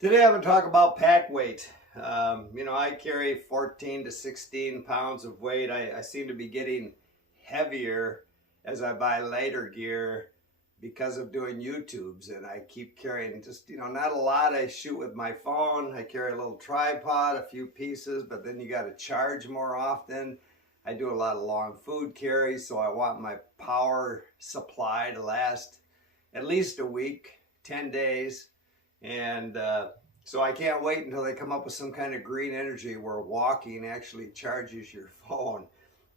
Today I'm going to talk about pack weight. I carry 14 to 16 pounds of weight. I seem to be getting heavier as I buy lighter gear because of doing YouTubes, and I keep carrying just, not a lot. I shoot with my phone. I carry a little tripod, a few pieces, but then you got to charge more often. I do a lot of long food carries, so I want my power supply to last at least a week, 10 days. And so I can't wait until they come up with some kind of green energy where walking actually charges your phone.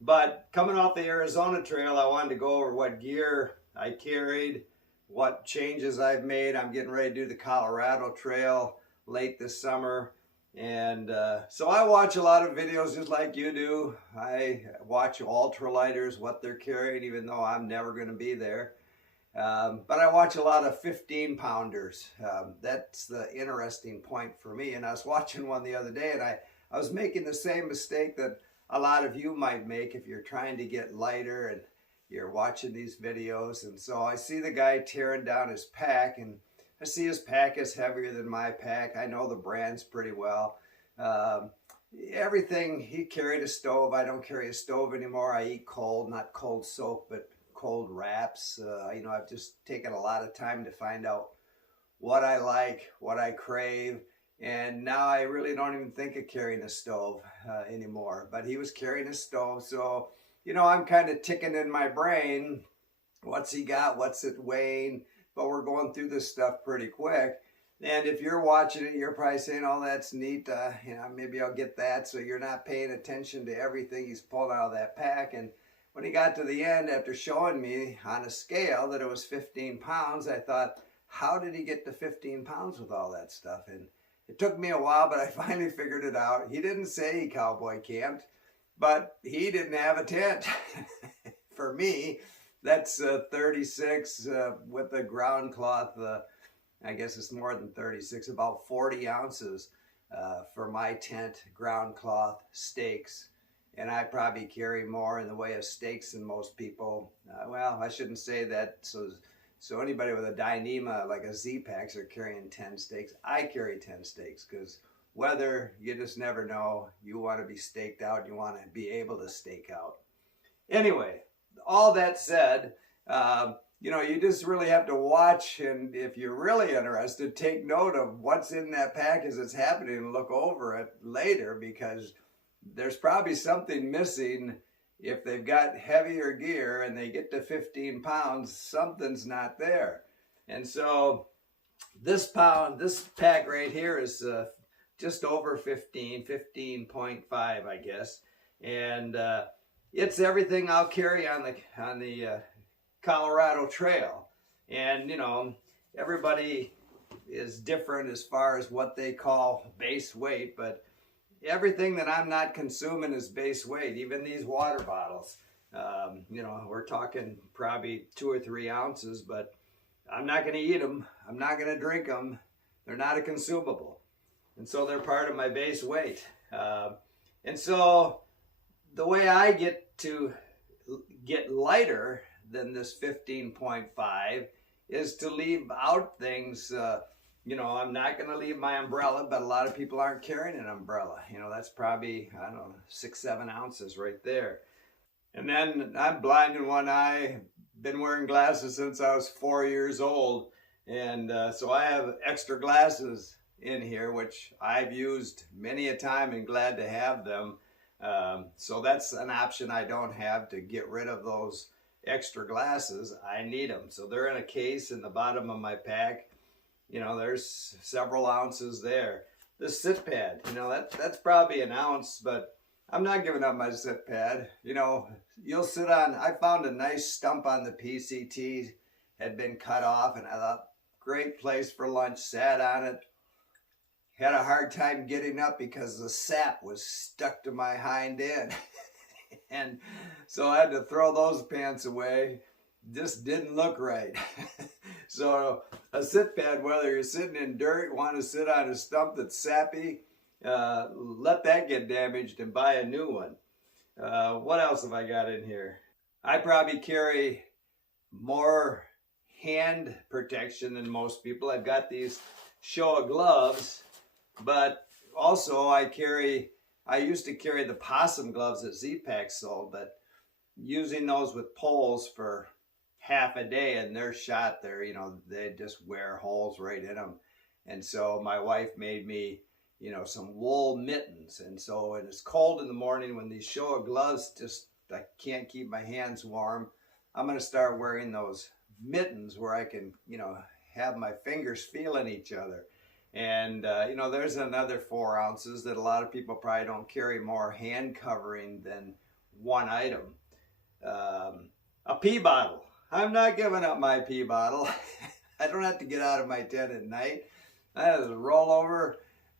But coming off the Arizona trail, I wanted to go over what gear I carried, what changes I've made. I'm getting ready to do the Colorado trail late this summer. And so I watch a lot of videos just like you do. I watch ultralighters, what they're carrying, even though I'm never going to be there. But I watch a lot of 15 pounders. That's the interesting point for me. And I was watching one the other day, and I was making the same mistake that a lot of you might make if you're trying to get lighter and you're watching these videos. And so I see the guy tearing down his pack, and I see his pack is heavier than my pack. I know the brands pretty well. Everything, he carried a stove. I don't carry a stove anymore. I eat cold, not cold soap, but cold wraps. I've just taken a lot of time to find out what I like, what I crave, and now I really don't even think of carrying a stove anymore. But he was carrying a stove, so I'm kind of ticking in my brain, what's he got, what's it weighing? But we're going through this stuff pretty quick. And if you're watching it, you're probably saying, oh, that's neat. Maybe I'll get that. So you're not paying attention to everything he's pulling out of that pack. And when he got to the end, after showing me on a scale that it was 15 pounds, I thought, how did he get to 15 pounds with all that stuff? And it took me a while, but I finally figured it out. He didn't say he cowboy camped, but he didn't have a tent. For me, that's 36 with the ground cloth. I guess it's more than 36, about 40 ounces for my tent, ground cloth, stakes. And I probably carry more in the way of stakes than most people. Well, I shouldn't say that. So anybody with a Dyneema, like a Z-Packs, are carrying 10 stakes. I carry 10 stakes because weather, you just never know. You want to be staked out. You want to be able to stake out. Anyway, all that said, you just really have to watch, and if you're really interested, take note of what's in that pack as it's happening and look over it later, because there's probably something missing. If they've got heavier gear and they get to 15 pounds, something's not there. And so this pack right here is just over 15.5, I guess. And it's everything I'll carry on the Colorado Trail. And, everybody is different as far as what they call base weight, but everything that I'm not consuming is base weight, even these water bottles. We're talking probably 2 or 3 ounces, but I'm not going to eat them. I'm not going to drink them. They're not a consumable. And so they're part of my base weight. And so the way I get to get lighter than this 15.5 is to leave out things. I'm not going to leave my umbrella, but a lot of people aren't carrying an umbrella. That's probably, 6-7 ounces right there. And then I'm blind in one eye, been wearing glasses since I was 4 years old. And so I have extra glasses in here, which I've used many a time and glad to have them. So that's an option I don't have to get rid of those extra glasses. I need them. So they're in a case in the bottom of my pack. There's several ounces there. The sit pad, that's probably an ounce, but I'm not giving up my sit pad. You'll sit on, I found a nice stump on the PCT, had been cut off, and I thought, great place for lunch, sat on it. Had a hard time getting up because the sap was stuck to my hind end. And so I had to throw those pants away. Just didn't look right. So a sit pad, whether you're sitting in dirt, want to sit on a stump that's sappy, let that get damaged and buy a new one. What else have I got in here? I probably carry more hand protection than most people. I've got these Showa gloves, but also I used to carry the possum gloves that Z-Pack sold, but using those with poles for half a day and they're shot there, they just wear holes right in them. And so my wife made me, some wool mittens. And so when it's cold in the morning, when these Showa gloves I can't keep my hands warm, I'm going to start wearing those mittens where I can, have my fingers feeling each other. And, there's another 4 ounces that a lot of people probably don't carry more hand covering than one item. A pee bottle. I'm not giving up my pee bottle. I don't have to get out of my tent at night. I just roll over,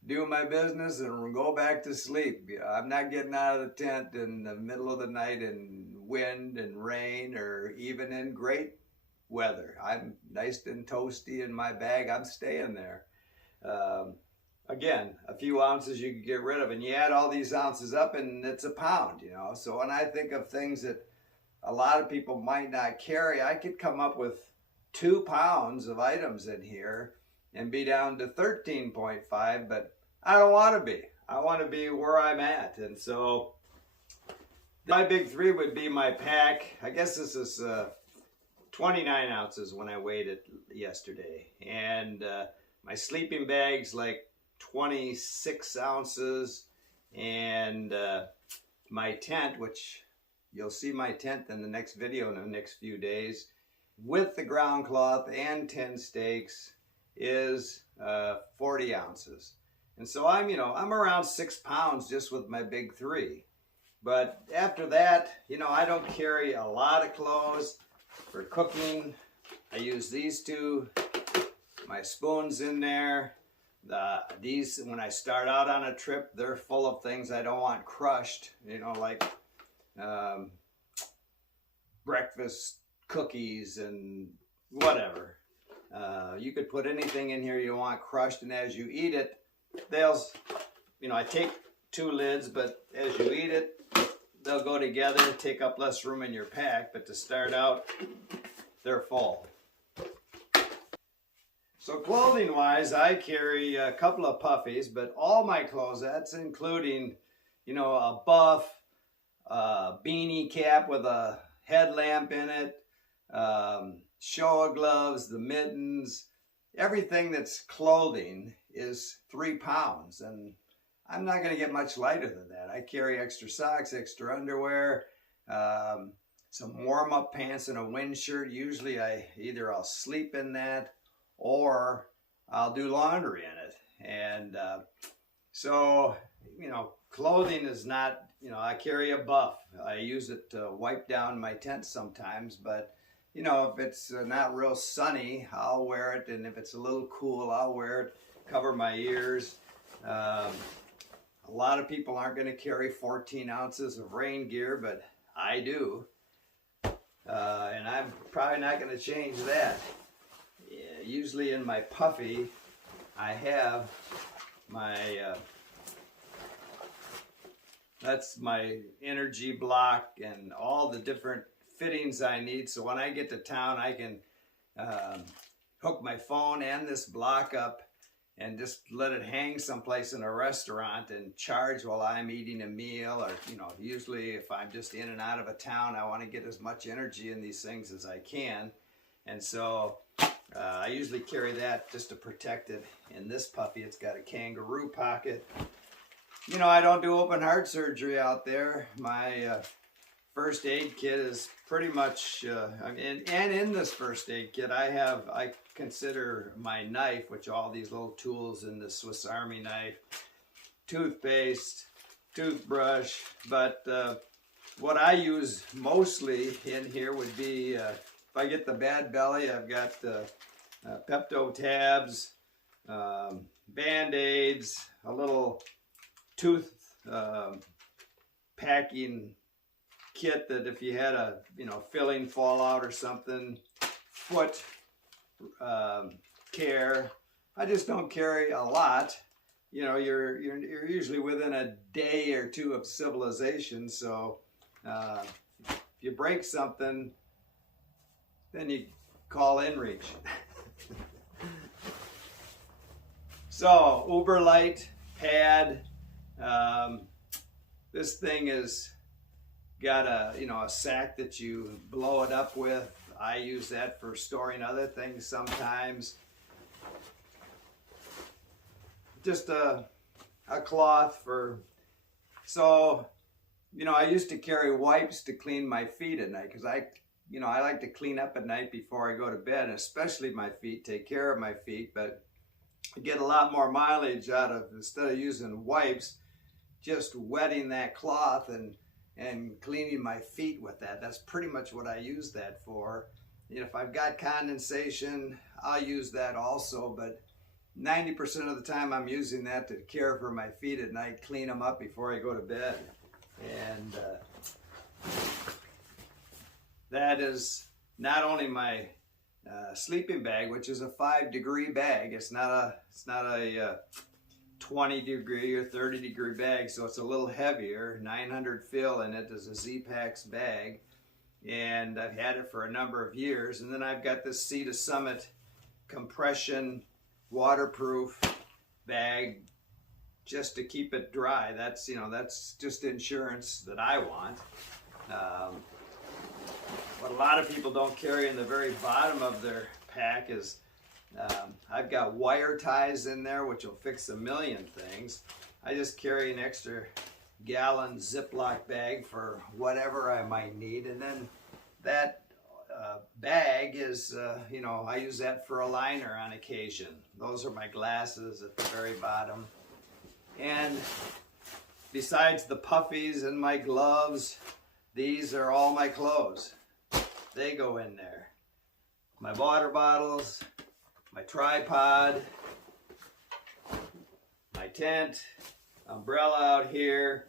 do my business, and go back to sleep. I'm not getting out of the tent in the middle of the night in wind and rain or even in great weather. I'm nice and toasty in my bag. I'm staying there. Again, a few ounces you can get rid of, and you add all these ounces up and it's a pound, So when I think of things that a lot of people might not carry, I could come up with 2 pounds of items in here and be down to 13.5, but I don't want to be. I want to be where I'm at. And so my big 3 would be my pack. I guess this is 29 ounces when I weighed it yesterday. And my sleeping bag's like 26 ounces. And my tent, which you'll see my tent in the next video in the next few days, with the ground cloth and 10 stakes, is 40 ounces. And so I'm around 6 pounds just with my big 3. But after that, I don't carry a lot of clothes. For cooking, I use these 2, my spoons in there. These, when I start out on a trip, they're full of things I don't want crushed, like breakfast cookies and whatever. You could put anything in here you want crushed, and as you eat it, I take 2 lids, but as you eat it, they'll go together, take up less room in your pack, but to start out, they're full. So clothing wise, I carry a couple of puffies, but all my clothes, that's including, a buff, beanie cap with a headlamp in it, Showa gloves, the mittens, everything that's clothing is 3 pounds, and I'm not going to get much lighter than that. I carry extra socks, extra underwear, some warm-up pants and a wind shirt. Usually I'll sleep in that or I'll do laundry in it. And so, clothing is not, I carry a buff. I use it to wipe down my tent sometimes, but if it's not real sunny, I'll wear it. And if it's a little cool, I'll wear it, cover my ears. A lot of people aren't going to carry 14 ounces of rain gear, but I do. And I'm probably not going to change that. Yeah, usually in my puffy, I have my, that's my energy block and all the different fittings I need. So when I get to town, I can hook my phone and this block up and just let it hang someplace in a restaurant and charge while I'm eating a meal. Or, usually if I'm just in and out of a town, I want to get as much energy in these things as I can. And so I usually carry that just to protect it. In this puffy, it's got a kangaroo pocket. I don't do open heart surgery out there. My first aid kit is pretty much, and in this first aid kit, I consider my knife, which all these little tools in the Swiss Army knife, toothpaste, toothbrush, but what I use mostly in here would be, if I get the bad belly, I've got Pepto tabs, Band-Aids, a little tooth packing kit that if you had a filling fallout or something, foot care. I just don't carry a lot. You're usually within a day or 2 of civilization, so if you break something, then you call InReach. So Uberlite pad. This thing is got a a sack that you blow it up with. I use that for storing other things sometimes. Just a cloth for, so I used to carry wipes to clean my feet at night, because I like to clean up at night before I go to bed, and especially my feet, take care of my feet. But I get a lot more mileage out of, instead of using wipes, just wetting that cloth and cleaning my feet with that. That's pretty much what I use that for. If I've got condensation, I'll use that also, but 90% of the time I'm using that to care for my feet at night, clean them up before I go to bed. And that is not only my sleeping bag, which is a 5-degree bag. It's not a 20-degree or 30-degree bag, so it's a little heavier. 900 fill in it is a Z-Pax bag, and I've had it for a number of years. And then I've got this Sea to Summit compression waterproof bag just to keep it dry. That's that's just insurance that I want. What a lot of people don't carry in the very bottom of their pack is I've got wire ties in there, which will fix a million things. I just carry an extra gallon Ziploc bag for whatever I might need, and then that bag is, I use that for a liner on occasion. Those are my glasses at the very bottom. And besides the puffies and my gloves, these are all my clothes. They go in there. My water bottles, my tripod, my tent, umbrella out here.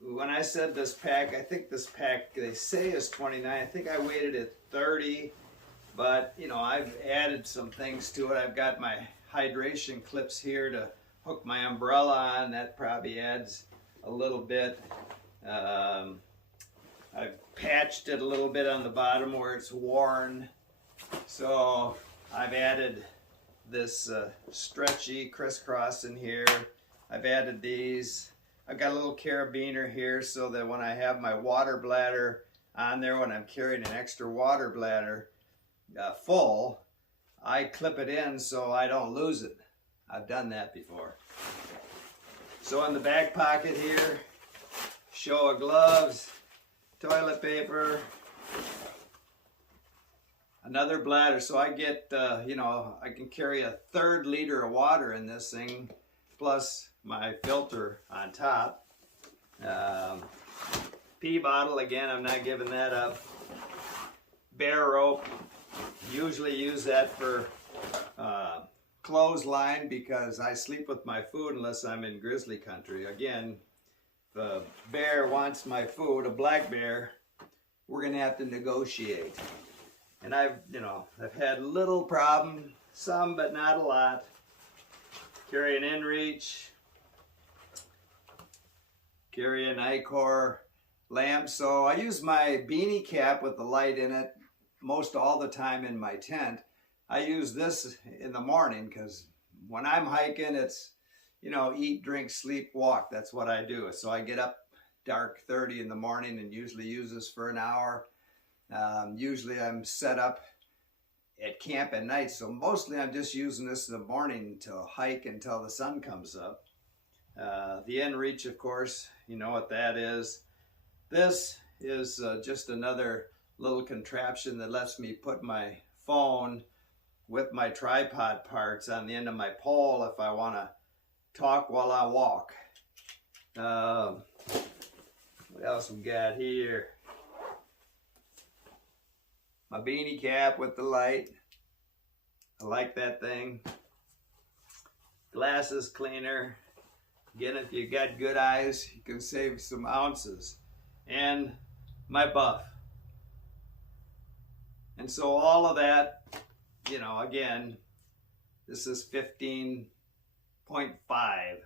When I said this pack, I think this pack, they say is 29. I think I weighted it 30, but I've added some things to it. I've got my hydration clips here to hook my umbrella on. That probably adds a little bit. I've patched it a little bit on the bottom where it's worn. So I've added this stretchy crisscross in here. I've added these. I've got a little carabiner here so that when I have my water bladder on there, when I'm carrying an extra water bladder full, I clip it in so I don't lose it. I've done that before. So in the back pocket here, show of gloves, toilet paper, another bladder. So I get, I can carry a 1/3 liter of water in this thing, plus my filter on top. Pee bottle, again, I'm not giving that up. Bear rope, usually use that for clothesline, because I sleep with my food unless I'm in grizzly country. Again, if a bear wants my food, a black bear, we're gonna have to negotiate. And I've had little problem, some but not a lot. Carry an inReach, carry an Icor lamp. So I use my beanie cap with the light in it most all the time in my tent. I use this in the morning because when I'm hiking, it's, eat, drink, sleep, walk. That's what I do. So I get up dark 30 in the morning and usually use this for an hour. Usually I'm set up at camp at night, so mostly I'm just using this in the morning to hike until the sun comes up. The inReach, of course, you know what that is. This is just another little contraption that lets me put my phone with my tripod parts on the end of my pole if I want to talk while I walk. What else we got here? My beanie cap with the light. I like that thing. Glasses cleaner. Again, if you got good eyes, you can save some ounces. And my buff. And so all of that, again, this is 15.5.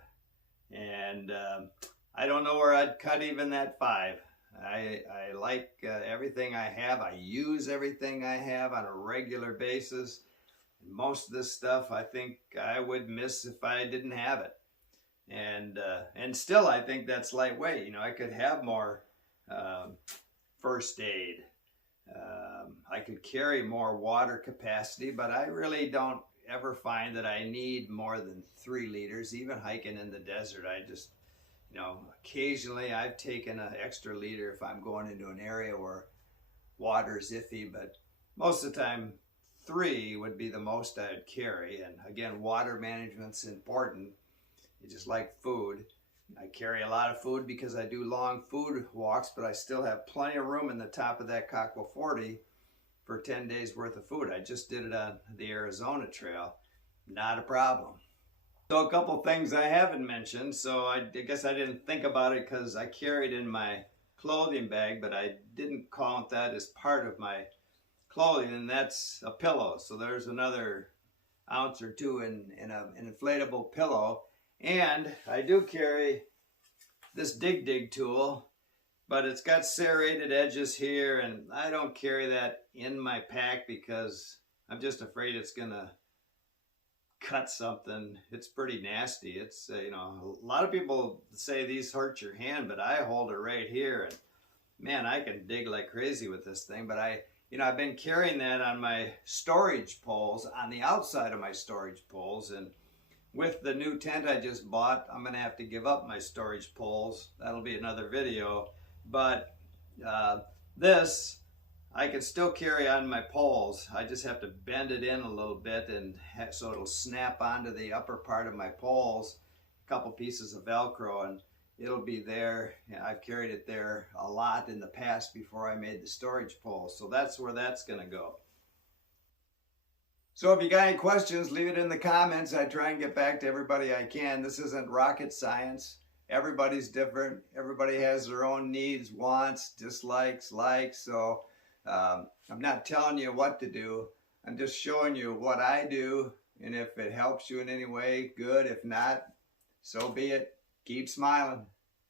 And I don't know where I'd cut even that 5. I like everything I have. I use everything I have on a regular basis. Most of this stuff I think I would miss if I didn't have it. And still I think that's lightweight. You know, I could have more first aid. I could carry more water capacity, but I really don't ever find that I need more than 3 liters, even hiking in the desert. I just, you know, occasionally I've taken an extra liter if I'm going into an area where water's iffy, but most of the time 3 would be the most I'd carry. And again, water management's important. You just like food. I carry a lot of food because I do long food walks, but I still have plenty of room in the top of that Kakwa 40 for 10 days worth of food. I just did it on the Arizona Trail. Not a problem. So a couple things I haven't mentioned. So I guess I didn't think about it because I carried in my clothing bag, but I didn't count that as part of my clothing, and that's a pillow. So there's another ounce or 2 in an inflatable pillow. And I do carry this Dig tool, but it's got serrated edges here, and I don't carry that in my pack because I'm just afraid it's gonna cut something. It's pretty nasty. It's you know, a lot of people say these hurt your hand, but I hold it right here, and man, I can dig like crazy with this thing. But I've been carrying that on my storage poles, on the outside of my storage poles, and with the new tent I just bought, I'm going to have to give up my storage poles. That'll be another video. But this, I can still carry on my poles. I just have to bend it in a little bit, and so it'll snap onto the upper part of my poles, a couple pieces of Velcro, and it'll be there. I've carried it there a lot in the past before I made the storage poles. So that's where that's going to go. So if you got any questions, leave it in the comments. I try and get back to everybody I can. This isn't rocket science. Everybody's different. Everybody has their own needs, wants, dislikes, likes. So I'm not telling you what to do. I'm just showing you what I do. And if it helps you in any way, good. If not, so be it. Keep smiling.